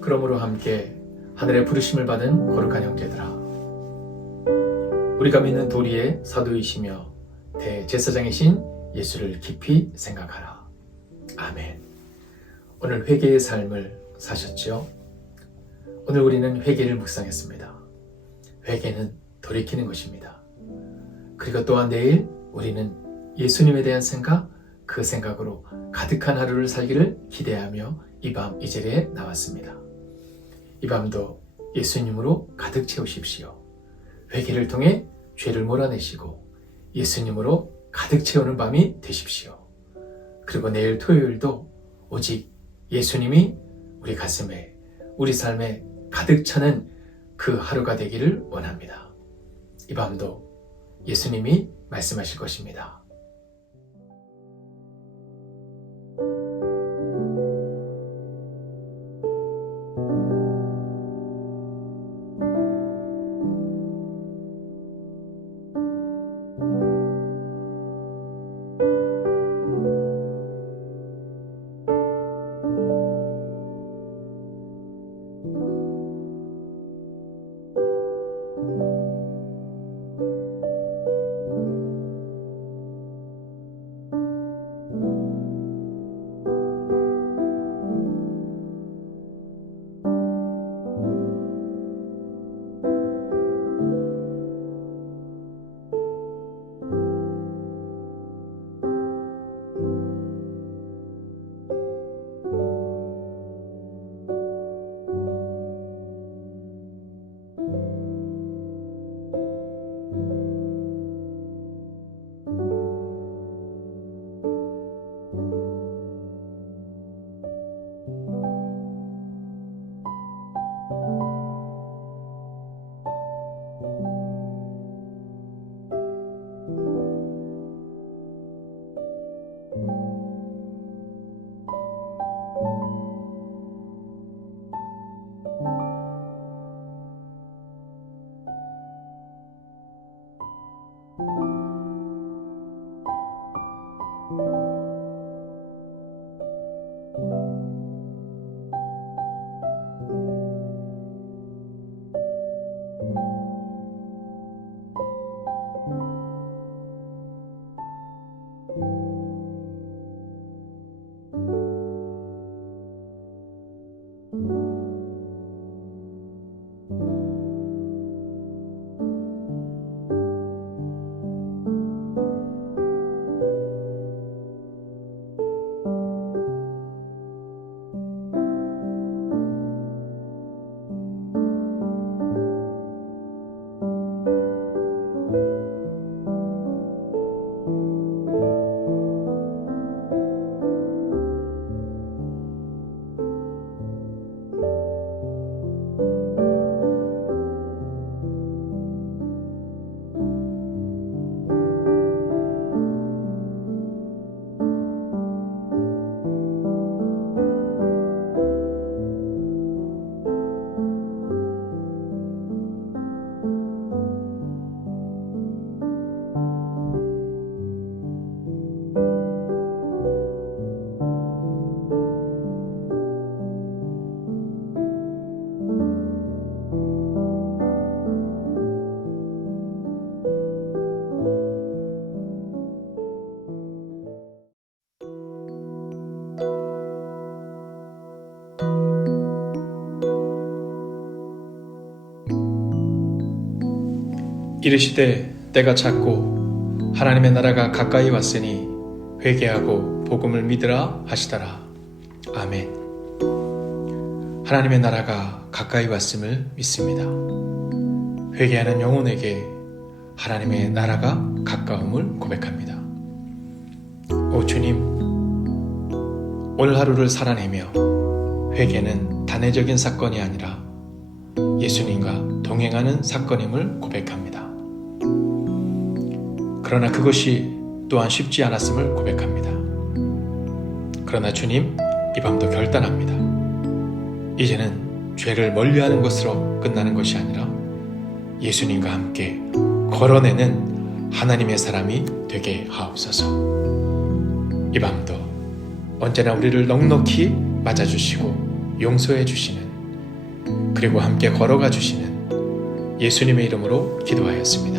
그러므로 함께 하늘의 부르심을 받은 거룩한 형제들아 우리가 믿는 도리의 사도이시며 대제사장이신 예수를 깊이 생각하라 아멘 오늘 회개의 삶을 사셨지요? 오늘 우리는 회개를 묵상했습니다 회개는 돌이키는 것입니다 그리고 또한 내일 우리는 예수님에 대한 생각 그 생각으로 가득한 하루를 살기를 기대하며 이 밤 이 자리에 나왔습니다. 이 밤도 예수님으로 가득 채우십시오. 회개를 통해 죄를 몰아내시고 예수님으로 가득 채우는 밤이 되십시오. 그리고 내일 토요일도 오직 예수님이 우리 가슴에 우리 삶에 가득 차는 그 하루가 되기를 원합니다. 이 밤도 예수님이 말씀하실 것입니다. thank you 이르시되 때가 찼고 하나님의 나라가 가까이 왔으니 회개하고 복음을 믿으라 하시더라. 아멘. 하나님의 나라가 가까이 왔음을 믿습니다. 회개하는 영혼에게 하나님의 나라가 가까움을 고백합니다. 오 주님, 오늘 하루를 살아내며 회개는 단회적인 사건이 아니라 예수님과 동행하는 사건임을 고백합니다. 그러나 그것이 또한 쉽지 않았음을 고백합니다. 그러나 주님, 이 밤도 결단합니다. 이제는 죄를 멀리하는 것으로 끝나는 것이 아니라 예수님과 함께 걸어내는 하나님의 사람이 되게 하옵소서. 이 밤도 언제나 우리를 넉넉히 맞아주시고 용서해 주시는 그리고 함께 걸어가 주시는 예수님의 이름으로 기도하였습니다.